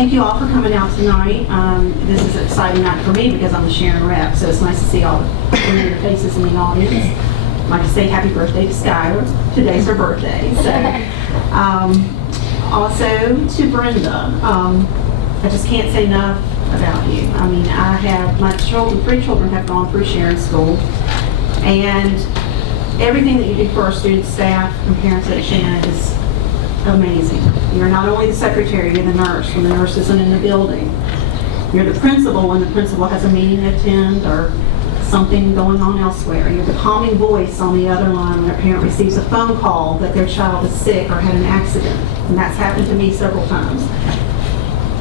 Thank you all for coming out tonight. This is an exciting night for me because I'm the Sharon rep, so it's nice to see all the familiar faces in the audience. I'd like to say happy birthday to Skylar. Today's her birthday. So, also to Brenda. I just can't say enough about you. I mean, I have my children, 3 children have gone through Sharon School, and everything that you do for our students, staff, and parents at Sharon is amazing. You're not only the secretary, you're the nurse when the nurse isn't in the building. You're the principal when the principal has a meeting to attend or something going on elsewhere. You're the calming voice on the other line when a parent receives a phone call that their child is sick or had an accident. And that's happened to me several times.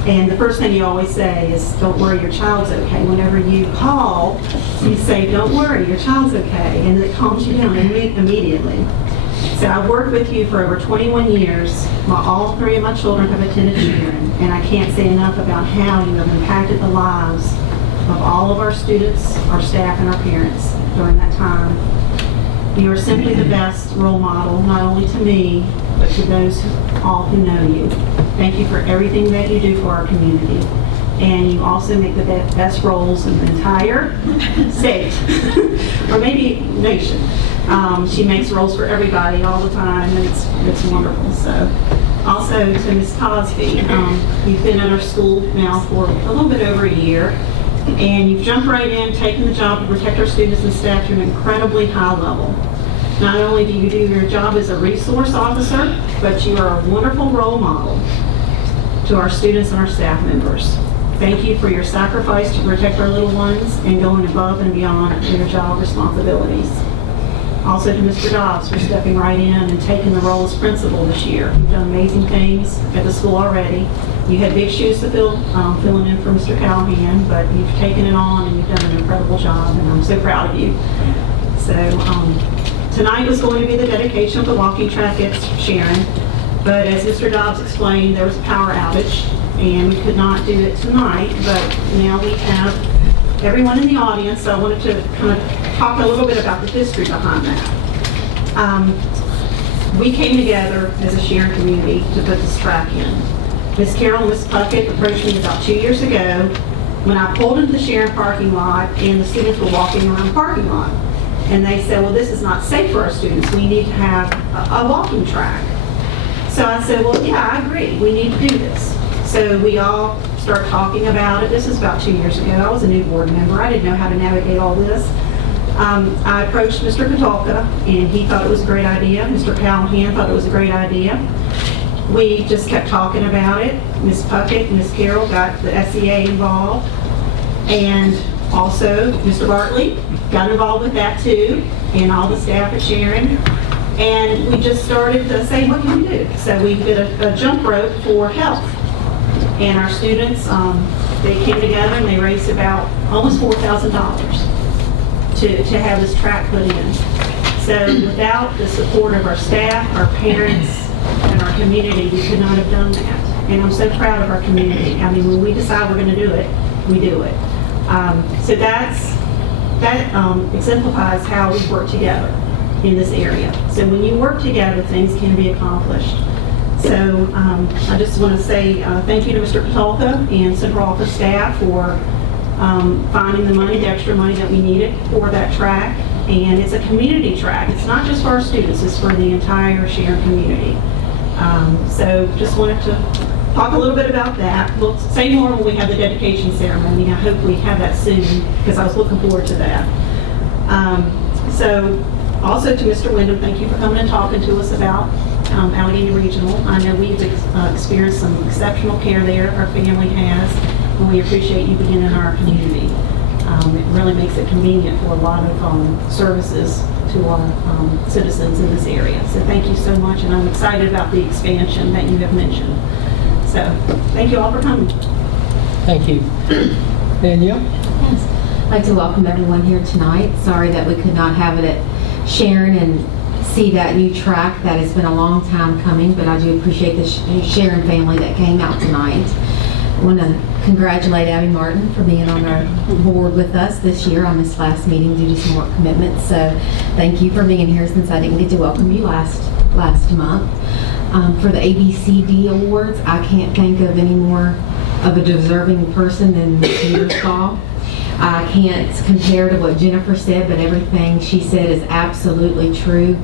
And the first thing you always say is, don't worry, your child's okay. Whenever you call, you say, don't worry, your child's okay. And it calms you down immediately. So I've worked with you for over 21 years. All 3 of my children have attended Sharon, and I can't say enough about how you have impacted the lives of all of our students, our staff, and our parents during that time. You are simply the best role model, not only to me, but to those all who know you. Thank you for everything that you do for our community. And you also make the best roles in the entire state, or maybe nation. She makes roles for everybody all the time, and it's wonderful. So, also to Ms. Cosby, you've been at our school now for a little bit over a year, and you've jumped right in, taken the job to protect our students and staff to an incredibly high level. Not only do you do your job as a resource officer, but you are a wonderful role model to our students and our staff members. Thank you for your sacrifice to protect our little ones and going above and beyond your job responsibilities. Also to Mr. Dobbs for stepping right in and taking the role as principal this year. You've done amazing things at the school already. You had big shoes to fill, filling in for Mr. Callahan, but you've taken it on and you've done an incredible job, and I'm so proud of you. So tonight was going to be the dedication of the walking track at Sharon, but as Mr. Dobbs explained, there was a power outage, and we could not do it tonight, but now we have everyone in the audience, so I wanted to kind of talk a little bit about the history behind that. We came together as a Sharon community to put this track in. Ms. Carol and Ms. Puckett approached me about 2 years ago when I pulled into the Sharon parking lot and the students were walking around the parking lot. And they said, well, this is not safe for our students. We need to have a walking track. So I said, well, yeah, I agree. We need to do this. So we all started talking about it. This is about 2 years ago. I was a new board member. I didn't know how to navigate all this. I approached Mr. Katalka, and he thought it was a great idea. Mr. Callahan thought it was a great idea. We just kept talking about it. Ms. Puckett and Ms. Carroll got the SEA involved, and also Mr. Bartley got involved with that too, and all the staff at Sharon. And we just started to say, what can we do? So we did a jump rope for health. And our students, they came together and they raised about almost $4,000 to have this track put in. So without the support of our staff, our parents, and our community, we could not have done that. And I'm so proud of our community. I mean, when we decide we're going to do it, we do it. So that exemplifies how we work together in this area. So when you work together, things can be accomplished. So I just want to say thank you to Mr. Katalka and Central Office staff for finding the money, the extra money that we needed for that track. And it's a community track. It's not just for our students, it's for the entire Sharon community. So just wanted to talk a little bit about that. We'll say more when we have the dedication ceremony. I hope we have that soon because I was looking forward to that. So also to Mr. Wyndham, thank you for coming and talking to us about Alleghany Regional. I know we've experienced some exceptional care there, our family has, and we appreciate you being in our community. It really makes it convenient for a lot of services to our citizens in this area. So thank you so much, and I'm excited about the expansion that you have mentioned. So thank you all for coming. Thank you. Danielle? Yes. I'd like to welcome everyone here tonight. Sorry that we could not have it at Sharon and see that new track. That has been a long time coming, but I do appreciate the Sharon family that came out tonight. I want to congratulate Abby Martin for being on our board with us this year on this last meeting due to some work commitments. So thank you for being here since I didn't get to welcome you last month. For the ABCD awards, I can't think of any more of a deserving person than Ms. Ball. I can't compare to what Jennifer said, but everything she said is absolutely true.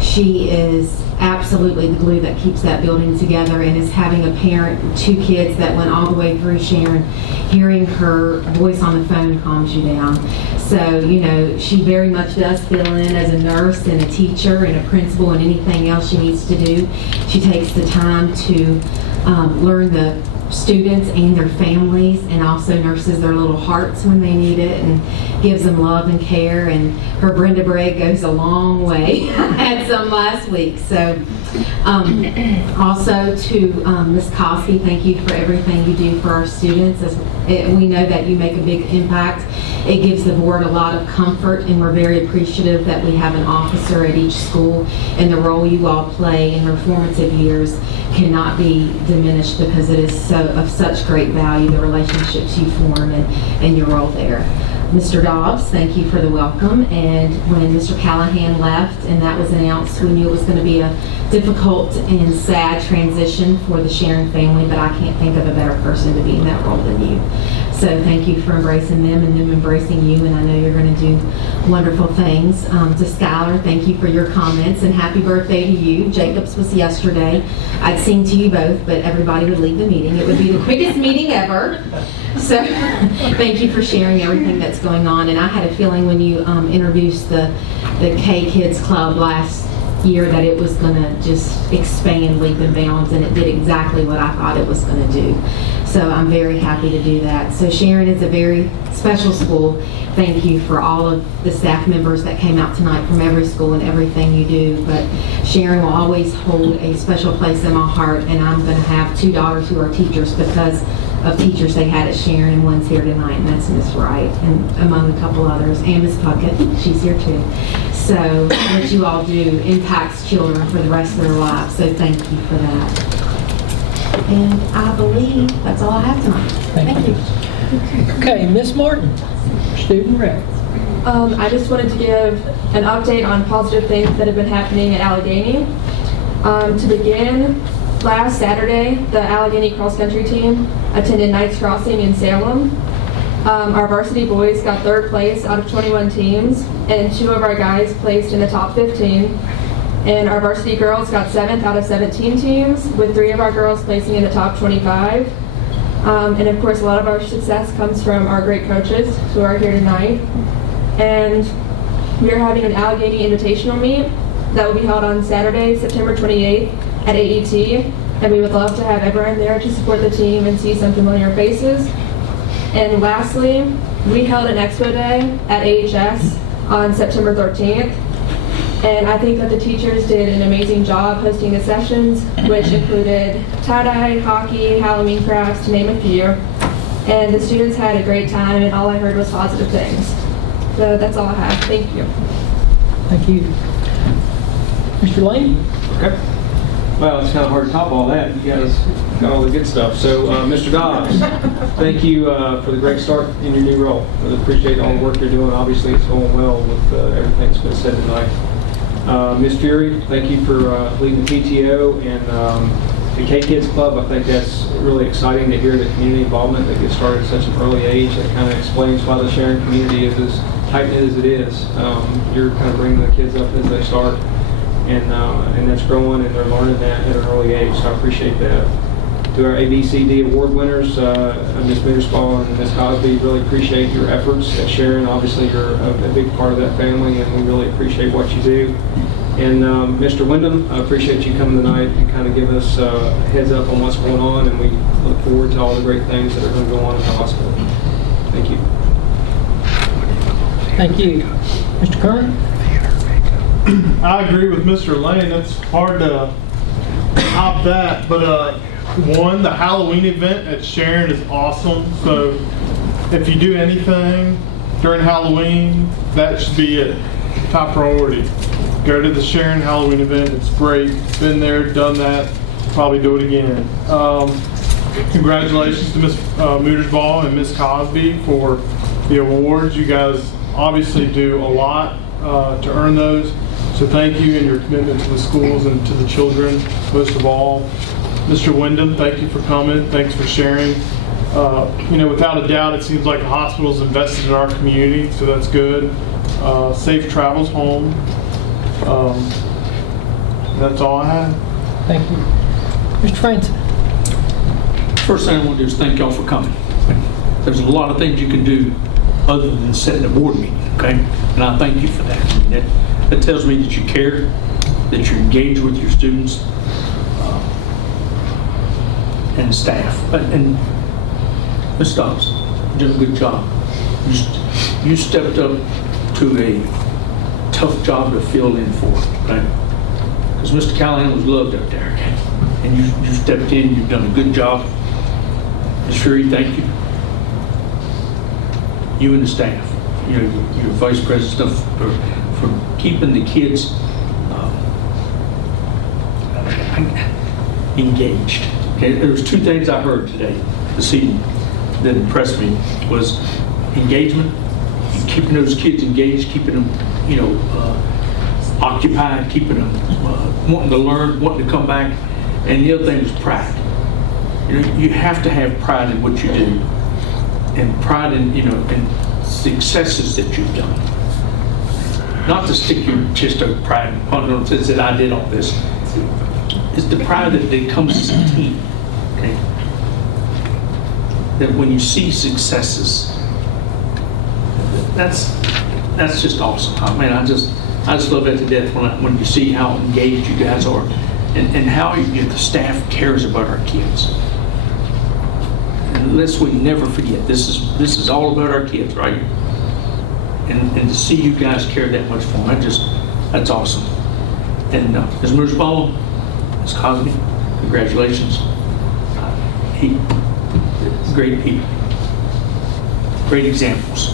She is absolutely the glue that keeps that building together, and is having a parent with 2 kids that went all the way through Sharon, hearing her voice on the phone calms you down. So, you know, she very much does fill in as a nurse and a teacher and a principal and anything else she needs to do. She takes the time to learn the students and their families, and also nurses their little hearts when they need it, and gives them love and care. And her Brenda bread goes a long way. I had some last week. So also to Ms. Cosby, thank you for everything you do for our students. We know that you make a big impact. It gives the board a lot of comfort, and we're very appreciative that we have an officer at each school, and the role you all play in their formative years cannot be diminished, because it is of such great value, the relationships you form and your role there. Mr. Dobbs, thank you for the welcome. And when Mr. Callahan left and that was announced, we knew it was going to be a difficult and sad transition for the Sharon family, but I can't think of a better person to be in that role than you. So thank you for embracing them and them embracing you, and I know you're going to do wonderful things. To Skylar, thank you for your comments, and happy birthday to you. Jacob's was yesterday. I'd sing to you both, but everybody would leave the meeting. It would be the quickest meeting ever. So thank you for sharing everything that's going on. And I had a feeling when you introduced the K Kids Club last year that it was going to just expand leap and bounds, and it did exactly what I thought it was going to do. So I'm very happy to do that. So Sharon is a very special school. Thank you for all of the staff members that came out tonight from every school and everything you do. But Sharon will always hold a special place in my heart, and I'm going to have 2 daughters who are teachers because of teachers they had at Sharon, and one's here tonight, and that's Miss Wright, and among a couple others, and Miss Puckett, she's here too. So what you all do impacts children for the rest of their lives, so thank you for that. And I believe that's all I have tonight. Thank you. Okay, Miss Martin, student rep. I just wanted to give an update on positive things that have been happening at Alleghany. To begin, last Saturday, the Alleghany cross-country team attended Knights Crossing in Salem. Our varsity boys got 3rd place out of 21 teams, and 2 of our guys placed in the top 15. And our varsity girls got 7th out of 17 teams, with 3 of our girls placing in the top 25. And of course, a lot of our success comes from our great coaches who are here tonight. And we are having an Alleghany Invitational meet that will be held on Saturday, September 28th at AET. And we would love to have everyone there to support the team and see some familiar faces. And lastly, we held an Expo Day at AHS on September 13th. And I think that the teachers did an amazing job hosting the sessions, which included tie-dye, hockey, Halloween crafts, to name a few. And the students had a great time, and all I heard was positive things. So that's all I have. Thank you. Thank you. Mr. Lane? Okay. Well, it's kind of hard to top all that. You guys got all the good stuff. So, Mr. Dobbs, thank you for the great start in your new role. Really appreciate all the work you're doing. Obviously, it's going well with everything that's been said tonight. Ms. Fury, thank you for leading the PTO and the K-Kids Club. I think that's really exciting to hear the community involvement that gets started at such an early age. That kind of explains why the Sharon community is as tight-knit as it is. You're kind of bringing the kids up as they start. And that's growing, and they're learning that at an early age, so I appreciate that. To our ABCD award winners, Ms. Mitterspaw and Ms. Cosby, really appreciate your efforts at Sharon. Obviously, you're a big part of that family, and we really appreciate what you do. And Mr. Wyndham, I appreciate you coming tonight and kind of giving us a heads up on what's going on, and we look forward to all the great things that are going to go on at the hospital. Thank you. Thank you. Mr. Curran? I agree with Mr. Lane. It's hard to top that, but one, the Halloween event at Sharon is awesome. So if you do anything during Halloween, that should be a top priority. Go to the Sharon Halloween event. It's great. Been there, done that. Probably do it again. Congratulations to Ms. Mootersbaugh and Ms. Cosby for the awards. You guys obviously do a lot to earn those. So thank you and your commitment to the schools and to the children, most of all. Mr. Wyndham, thank you for coming. Thanks for sharing. Without a doubt, it seems like the hospital's invested in our community, so that's good. Safe travels home. That's all I have. Thank you. Mr. Francis? First thing I want to do is thank y'all for coming. There's a lot of things you can do other than sit in a board meeting, okay? And I thank you for that. I mean, that tells me that you care, that you're engaged with your students and staff. And Ms. Dobbs, you did a good job. You stepped up to a tough job to fill in for, okay? Because Mr. Callahan was loved up there, okay? And you stepped in, you've done a good job. Ms. Fury, thank you. You and the staff, your vice president, for keeping the kids engaged. Okay, there was two things I heard this evening, that impressed me was engagement, keeping those kids engaged, keeping them, occupied, keeping them wanting to learn, wanting to come back, and the other thing was pride. You have to have pride in what you do, and pride in in successes that you've done. Not to stick your chest over pride and that I did all this. It's the pride that comes as a team. Okay? That when you see successes, that's just awesome. I mean, I just love that to death when you see how engaged you guys are, and how the staff cares about our kids. And lest we never forget, this is all about our kids, right? And to see you guys care that much for them, that's awesome. And Ms. Moorsball, Ms. Cosby, congratulations. Great people, great examples.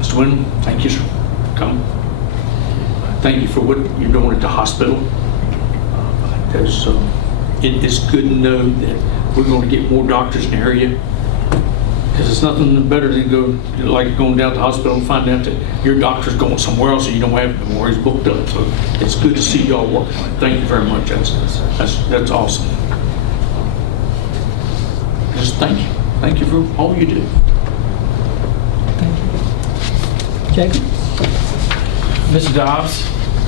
Mr. Wyndham, thank you for coming. Thank you for what you're doing at the hospital. It is good to know that we're going to get more doctors in the area, because it's nothing better than going down to the hospital and find out that your doctor's going somewhere else and you don't have him anymore. He's booked up. So it's good to see y'all working on it. Thank you very much. That's awesome. Just thank you. Thank you for all you do. Jacob? Mr. Dobbs,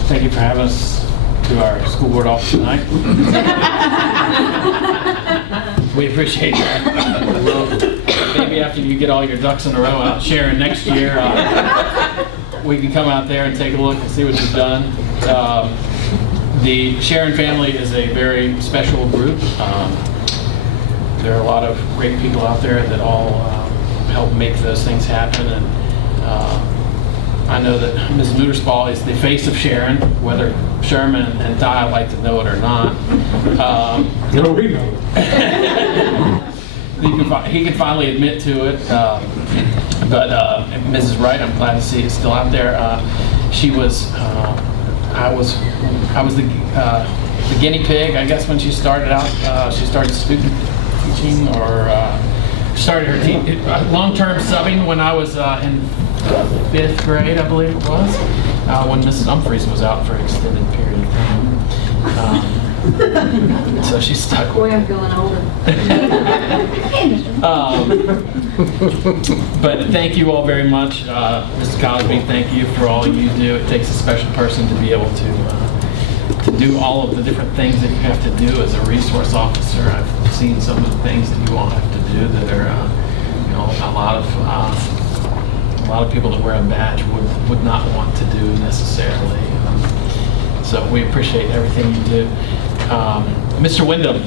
thank you for having us to our school board office tonight. We appreciate that. Well, maybe after you get all your ducks in a row out Sharon next year, we can come out there and take a look and see what you've done. The Sharon family is a very special group. There are a lot of great people out there that all help make those things happen. And I know that Mrs. Moorsball is the face of Sharon, whether Sherman and Ty like to know it or not. No, we know. He can finally admit to it. But Mrs. Wright, I'm glad to see is still out there. She was, I was the guinea pig, I guess, when she started out. She started student teaching, or started her long-term subbing when I was in 5th grade, I believe it was, when Mrs. Humphreys was out for an extended period of time. So she stuck with Boy, I'm feeling older. But thank you all very much. Mrs. Cosby, thank you for all you do. It takes a special person to be able to do all of the different things that you have to do as a resource officer. I've seen some of the things that you all have to do that are, a lot of people that wear a badge would not want to do necessarily. So we appreciate everything you do. Mr. Wyndham,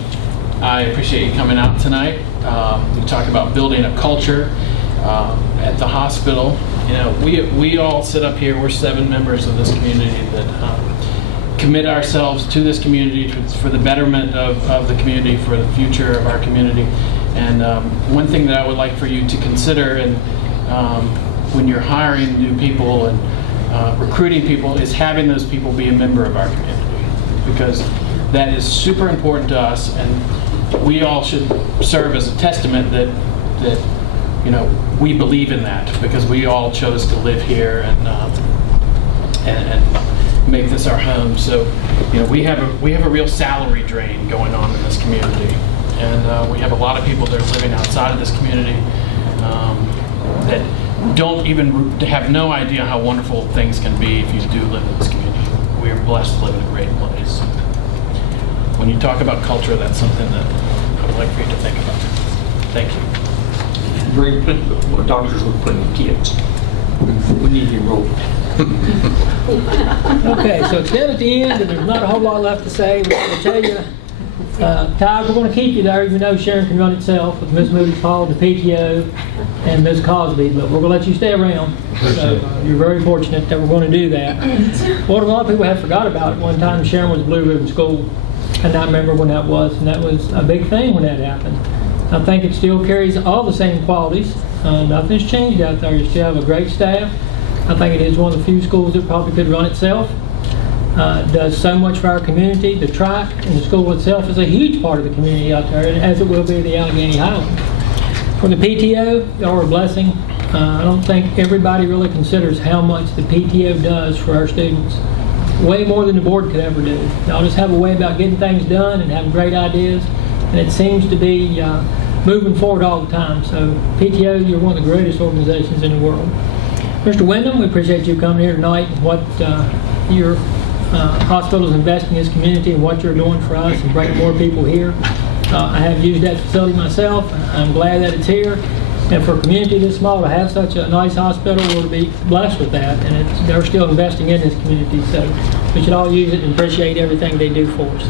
I appreciate you coming out tonight. You talk about building a culture at the hospital. We all sit up here. We're 7 members of this community that commit ourselves to this community for the betterment of the community, for the future of our community. And one thing that I would like for you to consider, and when you're hiring new people and recruiting people, is having those people be a member of our community, because that is super important to us, and we all should serve as a testament that we believe in that, because we all chose to live here and make this our home. So we have a real salary drain going on in this community, And we have a lot of people that are living outside of this community that don't even have no idea how wonderful things can be if you do live in this community. We are blessed to live in a great place. When you talk about culture, that's something that I would like for you to think about. Thank you. What doctors would put in kids. We need to enroll. Okay, so it's down at the end, and there's not a whole lot left to say. We're going to tell you, Todd, we're going to keep you there, even though Sharon can run itself with Ms. Moody's Hall, the PTO, and Ms. Cosby, but we're going to let you stay around. So you're very fortunate that we're going to do that. What a lot of people have forgot about, one time Sharon was a Blue Ribbon School, and I remember when that was, and that was a big thing when that happened. I think it still carries all the same qualities. Nothing's changed out there. You still have a great staff. I think it is one of the few schools that probably could run itself. It does so much for our community. The track and the school itself is a huge part of the community out there, as it will be the Alleghany Highlands. For the PTO, y'all are a blessing. I don't think everybody really considers how much the PTO does for our students. Way more than the board could ever do. Y'all just have a way about getting things done and having great ideas, and it seems to be moving forward all the time. So PTO, you're one of the greatest organizations in the world. Mr. Wyndham, we appreciate you coming here tonight, and what your hospital is investing in this community and what you're doing for us and bringing more people here. I have used that facility myself. I'm glad that it's here. And for a community this small to have such a nice hospital, we'll be blessed with that. And they're still investing in this community, so we should all use it and appreciate everything they do for us.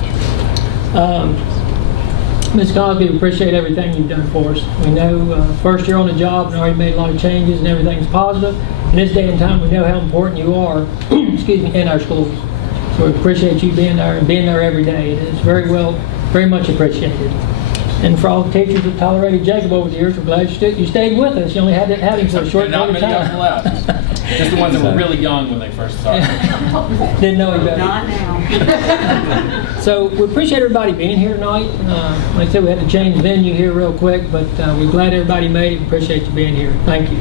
Ms. Cosby, we appreciate everything you've done for us. We know first year on the job and already made a lot of changes and everything's positive. In this day and time, we know how important you are excuse me, in our schools. So we appreciate you being there and being there every day. It is very much appreciated. And for all the teachers that tolerated Jacob over the years, we're glad you stayed with us. You only had him for a short Not period of many of them time. left. Just the ones that were really young when they first started. Didn't know him better. Not now. So we appreciate everybody being here tonight. Like I said, we had to change the venue here real quick, but we're glad everybody made it. Appreciate you being here. Thank you.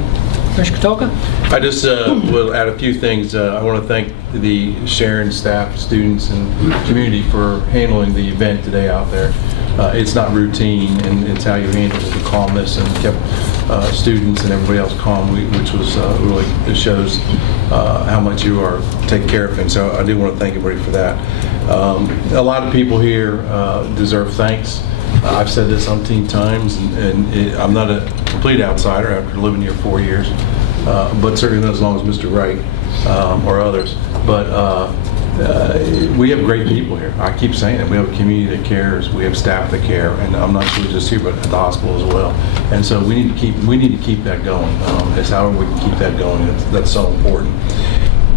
Mr. Katoka? I just will add a few things. I want to thank the Sharon staff, students, and community for handling the event today out there. It's not routine, and it's how you handle it with calmness and kept students and everybody else calm, which was really, it shows how much you are taking care of things. So I do want to thank everybody for that. A lot of people here deserve thanks. I've said this umpteen times, and I'm not a complete outsider after living here 4 years, but certainly not as long as Mr. Wright or others. But we have great people here. I keep saying it. We have a community that cares. We have staff that care, and I'm not sure just here, but at the hospital as well. And so we need to keep that going. It's however we can keep that going. That's so important.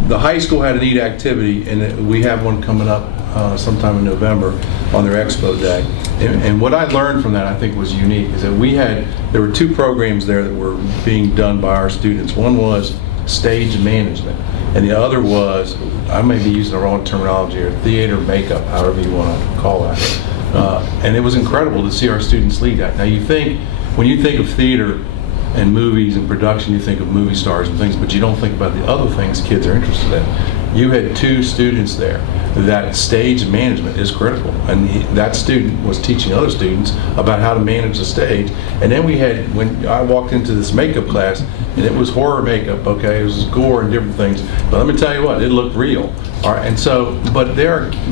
The high school had a neat activity, and we have one coming up sometime in November on their expo day. And what I learned from that, I think, was unique, is that there were two programs there that were being done by our students. One was stage management, and the other was, I may be using the wrong terminology here, theater makeup, however you want to call that. And it was incredible to see our students lead that. Now when you think of theater and movies and production, you think of movie stars and things, but you don't think about the other things kids are interested in. You had two students there. That stage management is critical, and that student was teaching other students about how to manage the stage. And then when I walked into this makeup class, and it was horror makeup, okay, it was gore and different things, but let me tell you what, it looked real. All right, and so, but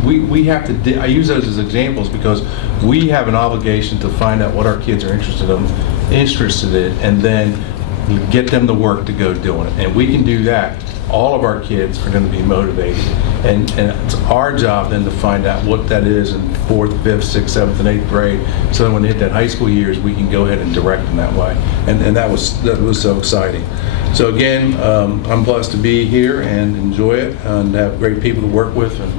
we have to, I use those as examples because we have an obligation to find out what our kids are interested in, and then get them the work to go doing it. And we can do that. All of our kids are going to be motivated, and it's our job then to find out what that is in 4th, 5th, 6th, 7th, and 8th grade, so that when they hit that high school years, we can go ahead and direct them that way. And that was so exciting. So again, I'm blessed to be here and enjoy it and have great people to work with. And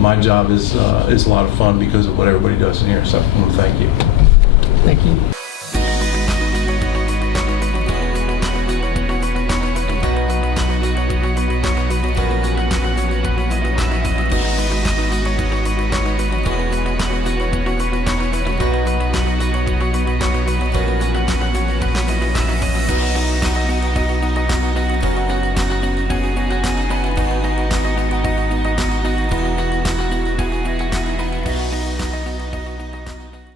my job is a lot of fun because of what everybody does in here. So I want to thank you. Thank you.